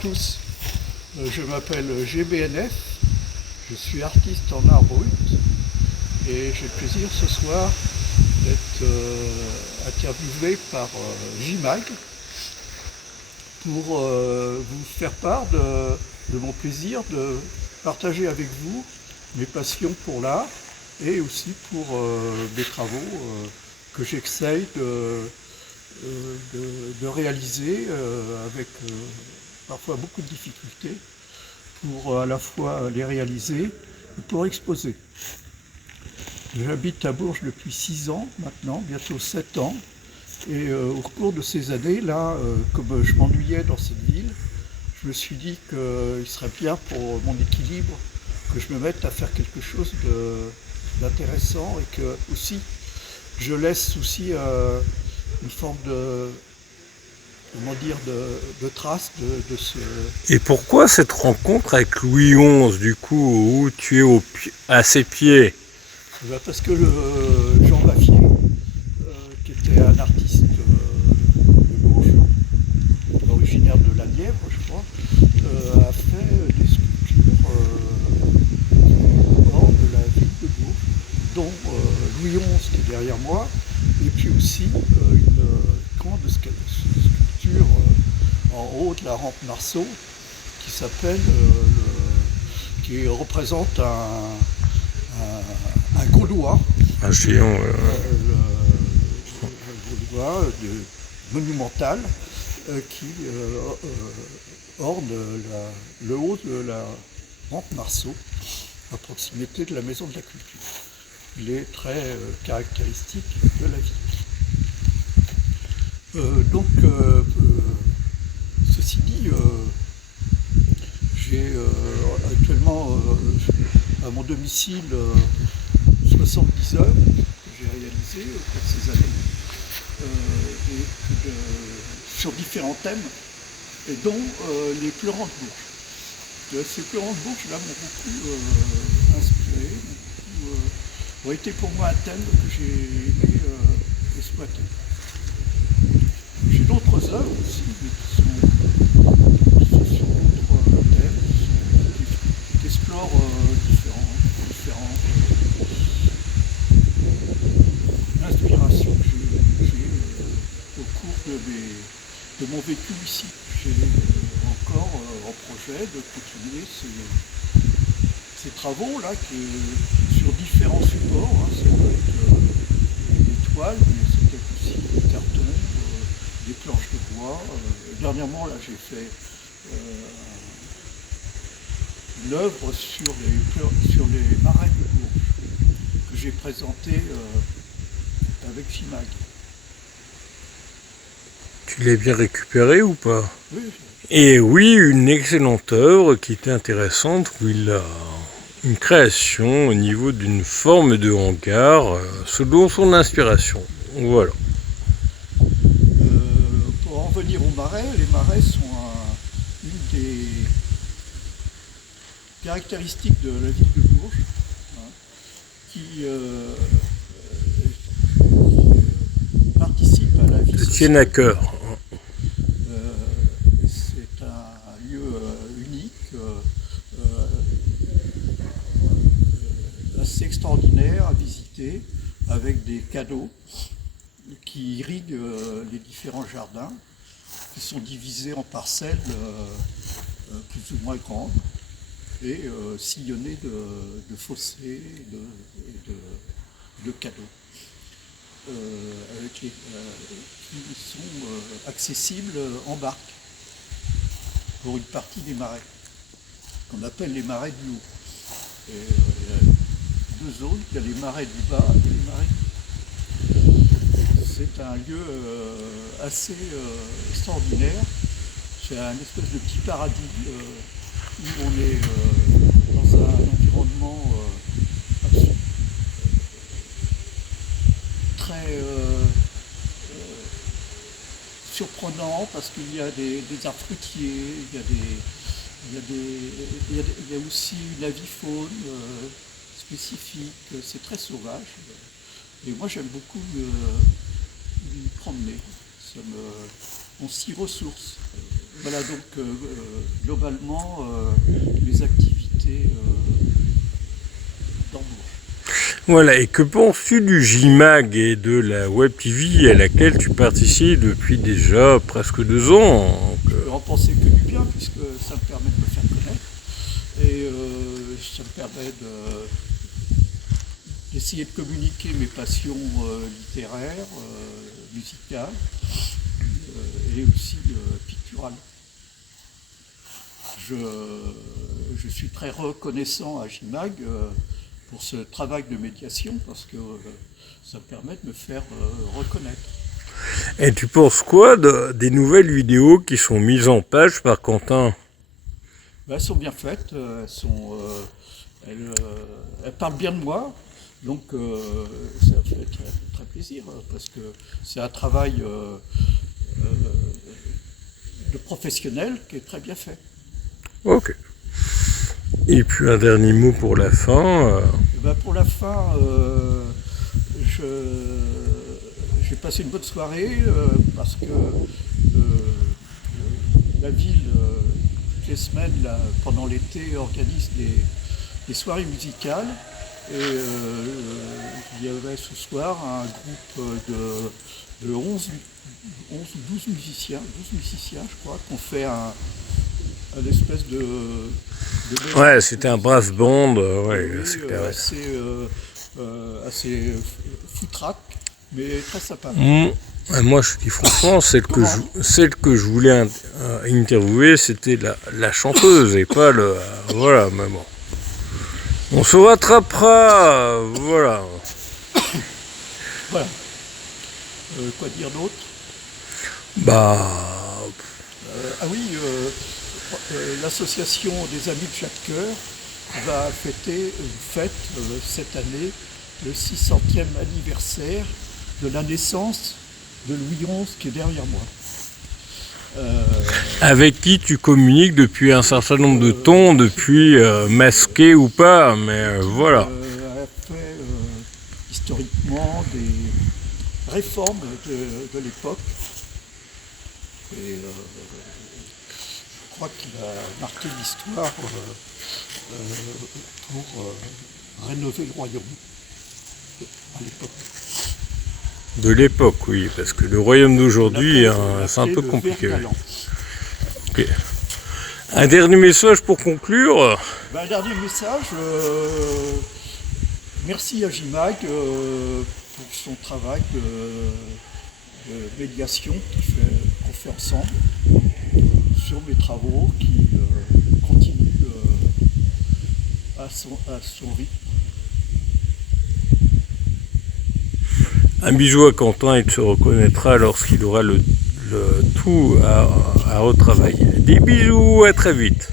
tous, je m'appelle GBNF, je suis artiste en art brut et j'ai le plaisir ce soir d'être interviewé par JMAG pour vous faire part de mon plaisir de partager avec vous mes passions pour l'art et aussi pour des travaux que j'essaye de réaliser avec parfois beaucoup de difficultés pour à la fois les réaliser et pour exposer. J'habite à Bourges depuis 6 ans maintenant, bientôt 7 ans, et au cours de ces années, là, comme je m'ennuyais dans cette ville, je me suis dit qu'il serait bien pour mon équilibre que je me mette à faire quelque chose d'intéressant et que aussi je laisse aussi une forme de, comment dire, de trace de ce... Et pourquoi cette rencontre avec Louis XI, du coup, où tu es à ses pieds? Parce que Jean Baffier, qui était un artiste de Bourges, originaire de la Nièvre, je crois, a fait des sculptures hors de la ville de Bourges, dont Louis XI qui est derrière moi, et puis aussi une grande sculpture en haut de la rampe Marceau qui s'appelle, qui représente un Gaulois, Un géant. un Gaulois monumental qui orne le haut de la rampe Marceau à proximité de la Maison de la Culture. Il est très caractéristique de la ville. Ceci dit, j'ai actuellement à mon domicile 70 œuvres que j'ai réalisées au cours de ces années, sur différents thèmes, et dont les pleurants de Bourges. Ces pleurants de Bourges là m'ont beaucoup inspiré, ont été pour moi un thème que j'ai aimé exploiter. J'ai d'autres œuvres aussi, mais qui sont sur d'autres thèmes, qui explorent différentes inspirations que j'ai au cours de mon vécu ici. J'ai encore en projet de continuer ces travaux-là sur différents supports. Ça peut être des toiles, mais c'est peut-être aussi des cartons, des planches de bois. Dernièrement, là, j'ai fait une œuvre sur les marais de Bourges que j'ai présentée avec JMAG. Tu l'as bien récupéré ou pas? Oui. Et oui, une excellente œuvre qui était intéressante, où il a une création au niveau d'une forme de hangar, selon son inspiration. Voilà. Pour en venir aux marais, les marais sont une des caractéristiques de la ville de Bourges, qui participe à la vie Te sociale. tiennent à cœur. C'est un lieu unique, assez extraordinaire à visiter, avec des canaux qui irriguent les différents jardins, qui sont divisés en parcelles plus ou moins grandes et sillonnés de fossés et de canaux. Qui sont accessibles en barque pour une partie des marais, qu'on appelle les marais du haut. Et, il y a deux zones, il y a les marais du bas et les marais du haut. C'est un lieu assez extraordinaire. C'est un espèce de petit paradis où on est dans un environnement très surprenant parce qu'il y a des arbres fruitiers, il y a aussi une avifaune spécifique, c'est très sauvage. Et moi j'aime beaucoup m'y promener, on s'y ressource. Voilà donc globalement mes activités d'embauche. Voilà, et que penses-tu du JMAG et de la Web TV à laquelle tu participes depuis déjà presque 2 ans? Je peux en penser que du bien puisque ça me permet de me faire connaître et ça me permet d'essayer de communiquer mes passions littéraires, musicales et aussi picturales. Je suis très reconnaissant à JMAG pour ce travail de médiation parce que ça me permet de me faire reconnaître. Et tu penses quoi des nouvelles vidéos qui sont mises en page par Quentin? Ben, elles sont bien faites, elles parlent bien de moi, donc ça fait très, très plaisir parce que c'est un travail de professionnel qui est très bien fait. Ok. Et puis un dernier mot pour la fin. Ben, pour la fin, j'ai passé une bonne soirée parce que la ville, toutes les semaines, là, pendant l'été, organise des soirées musicales. Et il y avait ce soir un groupe de 11 ou 12 musiciens, je crois, qui ont fait un espèce de Ouais, c'était un brass band, ouais, oui, c'est clair. assez foutraque, mais très sympa. Moi, je dis franchement, celle que je voulais interviewer, c'était la chanteuse et pas le... voilà, mais bon. On se rattrapera, voilà. Voilà. Quoi dire d'autre? Bah... Ah oui, l'association des Amis de Jacques Coeur va fêter cette année le 600e anniversaire de la naissance de Louis XI qui est derrière moi. Avec qui tu communiques depuis un certain nombre de temps, depuis masqué ou pas, mais voilà. A fait historiquement des réformes de l'époque et je crois qu'il a marqué l'histoire pour rénover le royaume à l'époque. De l'époque, oui, parce que le royaume d'aujourd'hui, c'est un peu compliqué. Okay. Un dernier message pour conclure. Un dernier message, merci à JMAG pour son travail de médiation qu'on fait ensemble sur mes travaux qui continuent à son rythme. Un bisou à Quentin, il se reconnaîtra lorsqu'il aura le tout à retravailler. Des bisous, à très vite.